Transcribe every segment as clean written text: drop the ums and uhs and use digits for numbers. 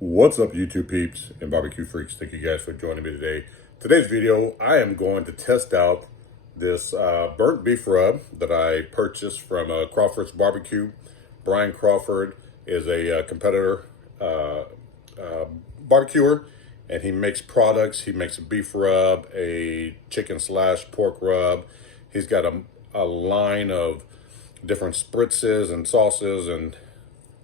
What's up, YouTube peeps and barbecue freaks? Thank you guys for joining me today. Today's video, I am going to test out this burnt beef rub that I purchased from Crawford's Barbecue. Brian Crawford is a competitor barbecuer, and he makes products. He makes a beef rub, a chicken slash pork rub. He's got a line of different spritzes and sauces, and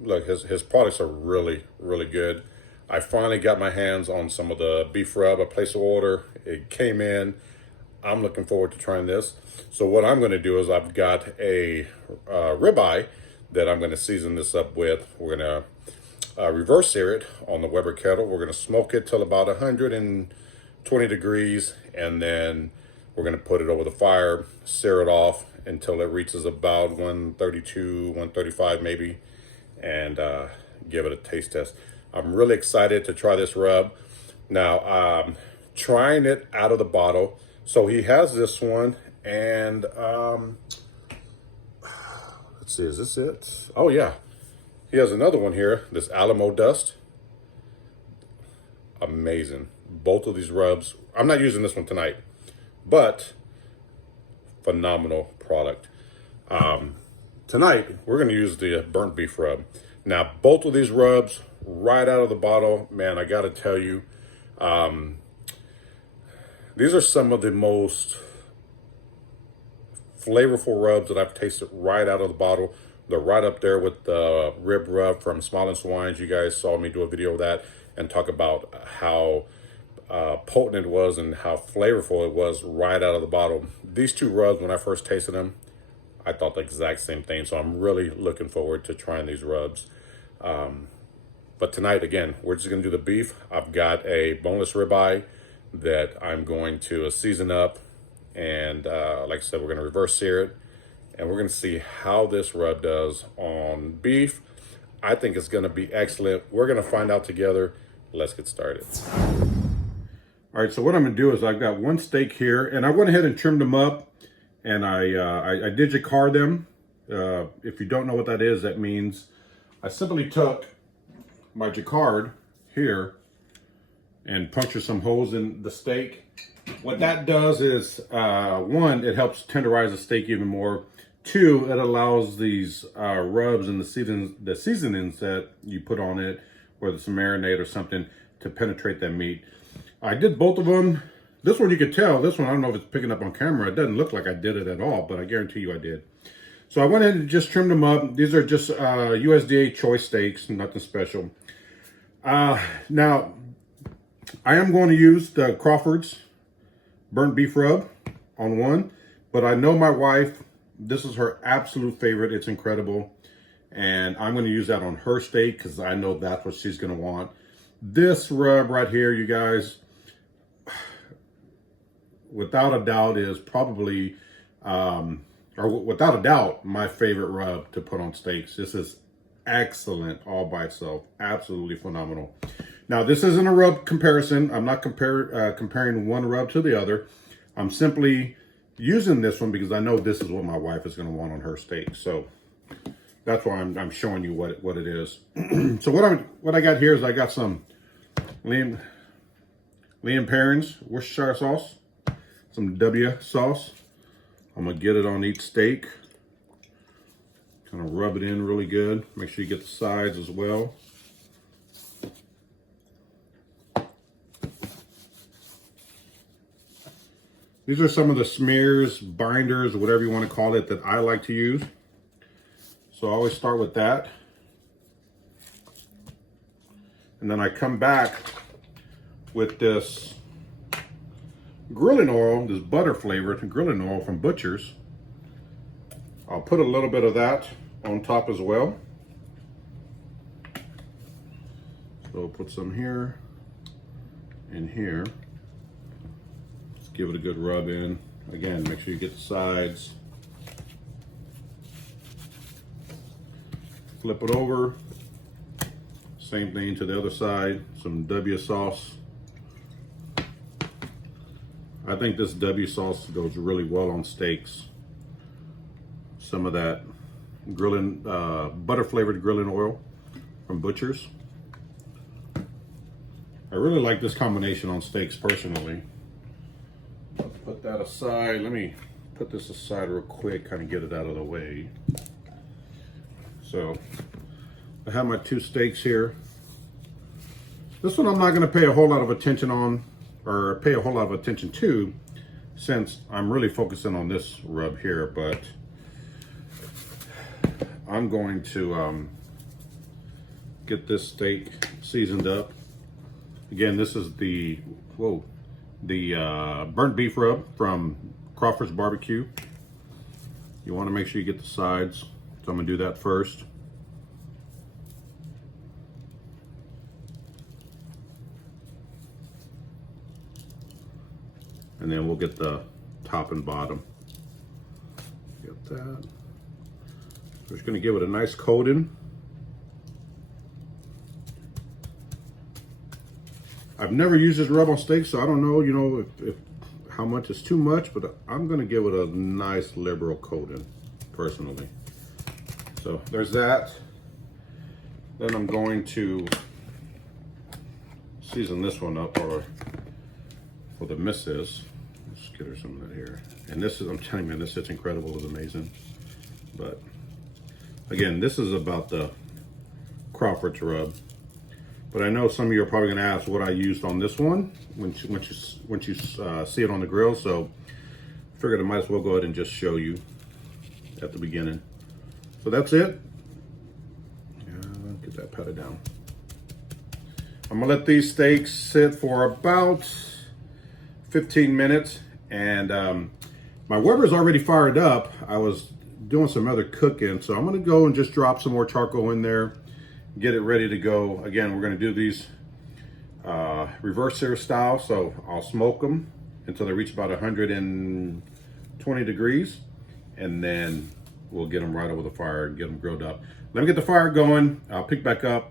look, his products are really good. I finally got my hands on some of the beef rub. I placed an order, it came in. I'm looking forward to trying this. So what I'm going to do is I've got a ribeye that I'm going to season this up with. We're going to reverse sear it on the Weber kettle. We're going to smoke it till about 120 degrees, and then we're going to put it over the fire, sear it off until it reaches about 132, 135 maybe, and give it a taste test. I'm really excited to try this rub. Now, trying it out of the bottle. So he has this one, and let's see, is this it? Oh yeah, he has another one here, this Alamo Dust. Amazing. Both of these rubs, I'm not using this one tonight, but phenomenal product. Tonight, we're gonna use the burnt beef rub. Now, both of these rubs, right out of the bottle, man, I gotta tell you, these are some of the most flavorful rubs that I've tasted right out of the bottle. They're right up there with the rib rub from Smiling Swines. You guys saw me do a video of that and talk about how potent it was and how flavorful it was right out of the bottle. These two rubs, when I first tasted them, I thought the exact same thing. So I'm really looking forward to trying these rubs. But tonight, again, we're just gonna do the beef. I've got a boneless ribeye that I'm going to season up. And like I said, we're gonna reverse sear it. And we're gonna see how this rub does on beef. I think it's gonna be excellent. We're gonna find out together. Let's get started. All right, so what I'm gonna do is I've got one steak here, and I went ahead and trimmed them up, and I digicar them. If you don't know what that is, that means I simply took my jacquard here and puncture some holes in the steak. What that does is, one, it helps tenderize the steak even more. Two, it allows these rubs and the seasonings that you put on it, whether it's a marinade or something, to penetrate that meat. I did both of them. This one you could tell. This one, I don't know if it's picking up on camera. It doesn't look like I did it at all, but I guarantee you I did. So I went in and just trimmed them up. These are just USDA choice steaks, nothing special. Now, I am going to use the Crawford's burnt beef rub on one, but I know my wife, this is her absolute favorite. It's incredible. And I'm going to use that on her steak because I know that's what she's going to want. This rub right here, you guys, without a doubt is probably, or without a doubt, my favorite rub to put on steaks. This is excellent all by itself. Absolutely phenomenal. Now, this isn't a rub comparison. I'm not comparing one rub to the other. I'm simply using this one because I know this is what my wife is going to want on her steak. So that's why I'm showing you what it is. So what I got here is I got some Liam Perrin's Worcestershire sauce, some W sauce. I'm gonna get it on each steak. Kind of rub it in really good. Make sure you get the sides as well. These are some of the smears, binders, whatever you want to call it, that I like to use. So I always start with that. And then I come back with this grilling oil, this butter flavored grilling oil from Butcher's. I'll put a little bit of that on top as well. So I'll put some here and here. Let's give it a good rub in. Again, make sure you get the sides. Flip it over. Same thing to the other side. Some W sauce. I think this W sauce goes really well on steaks. Some of that grilling, butter flavored grilling oil from Butcher's. I really like this combination on steaks personally. Put that aside. Let me put this aside real quick, kind of get it out of the way. So I have my 2 steaks here. This one I'm not going to pay a whole lot of attention on, or pay a whole lot of attention to, since I'm really focusing on this rub here, but I'm going to get this steak seasoned up. Again, this is the burnt beef rub from Crawford's barbecue. You want to make sure you get the sides, so I'm going to do that first. And then we'll get the top and bottom. Get that. We're just going to give it a nice coating. I've never used this rub on steak, so I don't know, you know, if how much is too much, but I'm going to give it a nice liberal coating, personally. So there's that. Then I'm going to season this one up, or for the missus. Let's get her some of that here. And this is, I'm telling you, man, this is incredible. It's amazing. But again, this is about the Crawford's rub. But I know some of you are probably going to ask what I used on this one once you see it on the grill. So I figured I might as well go ahead and just show you at the beginning. So that's it. Get that patted down. I'm gonna let these steaks sit for about 15 minutes, and my Weber's already fired up. I was doing some other cooking, so I'm gonna go and just drop some more charcoal in there, get it ready to go. Again, we're gonna do these reverse sear style, so I'll smoke them until they reach about 120 degrees, and then we'll get them right over the fire and get them grilled up. Let me get the fire going. I'll pick back up.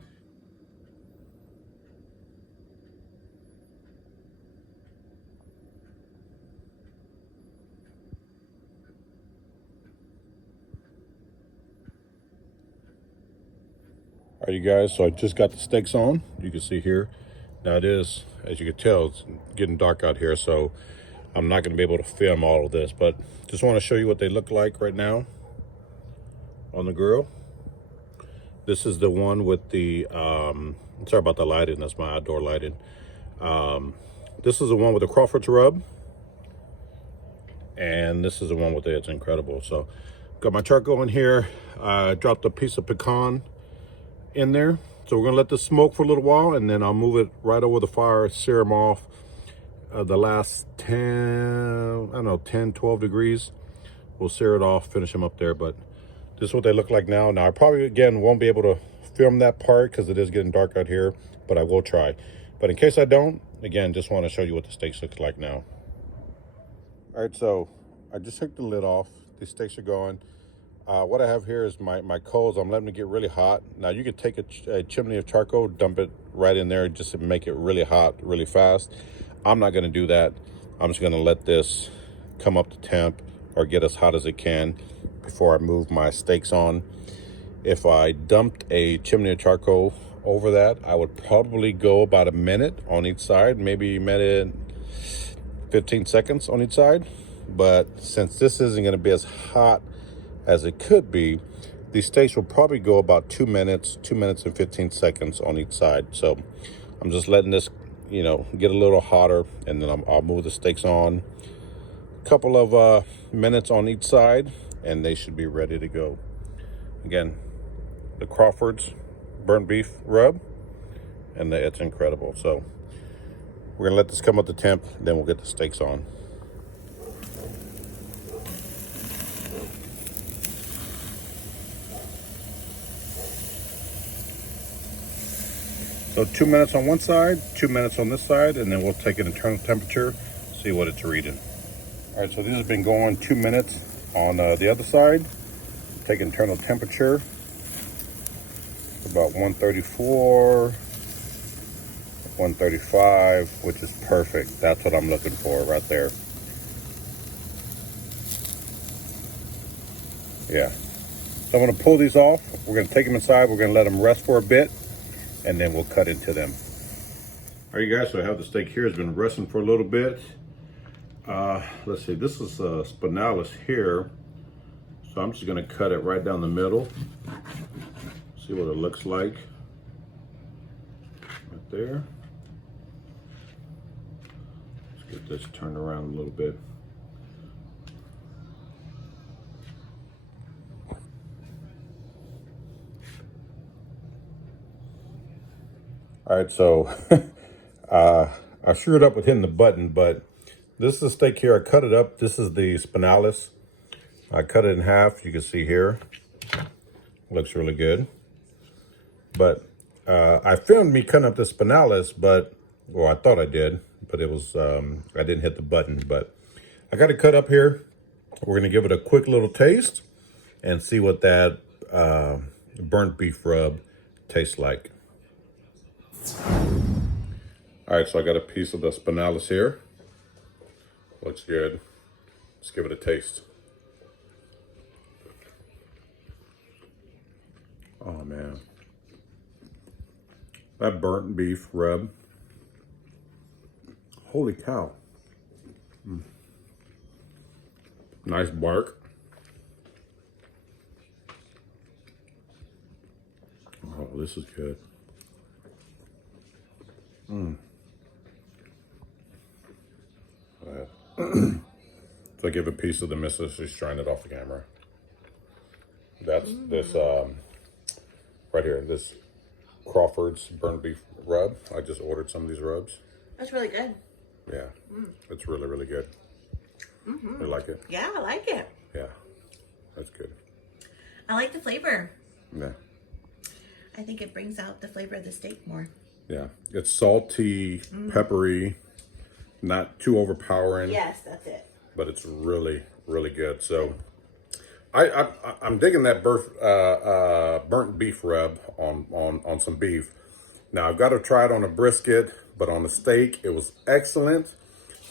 All right, you guys, so I just got the steaks on. You can see here. Now it is, as you can tell, it's getting dark out here, so I'm not gonna be able to film all of this, but just wanna show you what they look like right now on the grill. This is the one with the, sorry about the lighting, that's my outdoor lighting. This is the one with the Crawford's rub. And this is the one with the, it's incredible. So, got my charcoal in here. I dropped a piece of pecan in there. So we're gonna let this smoke for a little while, and then I'll move it right over the fire, sear them off. The last 10, I don't know, 10, 12 degrees. We'll sear it off, finish them up there, but this is what they look like now. Now, I probably, again, won't be able to film that part because it is getting dark out here, but I will try. But in case I don't, again, just want to show you what the steaks look like now. All right, so I just took the lid off. These steaks are going. What I have here is my coals. I'm letting them get really hot. Now, you could take a chimney of charcoal, dump it right in there just to make it really hot, really fast. I'm not going to do that. I'm just going to let this come up to temp or get as hot as it can before I move my steaks on. If I dumped a chimney of charcoal over that, I would probably go about a minute on each side, maybe a minute, 15 seconds on each side. But since this isn't gonna be as hot as it could be, these steaks will probably go about 2 minutes and 15 seconds on each side. So I'm just letting this, you know, get a little hotter, and then I'll move the steaks on. A couple of minutes on each side, and they should be ready to go. Again, the Crawford's burnt beef rub, and it's incredible. So we're gonna let this come up to temp, then we'll get the steaks on. So 2 minutes on one side, 2 minutes on this side, and then we'll take an internal temperature, see what it's reading. All right, so these have been going 2 minutes on the other side. Take internal temperature, about 134, 135, which is perfect. That's what I'm looking for right there. Yeah. So I'm gonna pull these off. We're gonna take them inside. We're gonna let them rest for a bit, and then we'll cut into them. All right, you guys, so I have the steak here. It's been resting for a little bit. Let's see, this is spinalis here. So I'm just gonna cut it right down the middle. See what it looks like. Right there. Let's get this turned around a little bit. All right, so I screwed up with hitting the button, but this is the steak here. I cut it up. This is the spinalis. I cut it in half. You can see here. Looks really good. But I filmed me cutting up the spinalis, but, well, I thought I did, but it was, I didn't hit the button. But I got it cut up here. We're going to give it a quick little taste and see what that burnt beef rub tastes like. All right, so I got a piece of the spinalis here. Looks good. Let's give it a taste. Oh man, that burnt beef rub. Holy cow. Nice bark. Oh, this is good. So I give a piece of the missus. She's trying it off the camera. That's this right here. This Crawford's burnt beef rub. I just ordered some of these rubs. That's really good. Yeah, it's really, really good. You like it? Yeah, I like it. Yeah, that's good. I like the flavor. Yeah. I think it brings out the flavor of the steak more. Yeah, it's salty, peppery, not too overpowering. Yes, that's it. But it's really, really good. So I'm digging that burnt beef rub on some beef. Now I've got to try it on a brisket, but on the steak, it was excellent.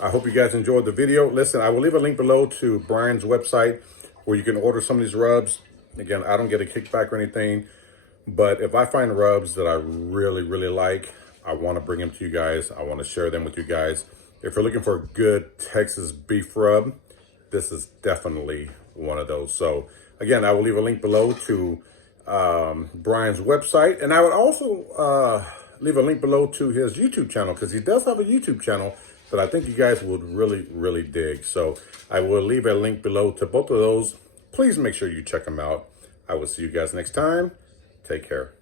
I hope you guys enjoyed the video. Listen, I will leave a link below to Brian's website where you can order some of these rubs. Again, I don't get a kickback or anything, but if I find rubs that I really, really like, I want to bring them to you guys. I want to share them with you guys. If you're looking for a good Texas beef rub, this is definitely one of those. So again, I will leave a link below to Brian's website. And I would also leave a link below to his YouTube channel, because he does have a YouTube channel that I think you guys would really, really dig. So I will leave a link below to both of those. Please make sure you check them out. I will see you guys next time. Take care.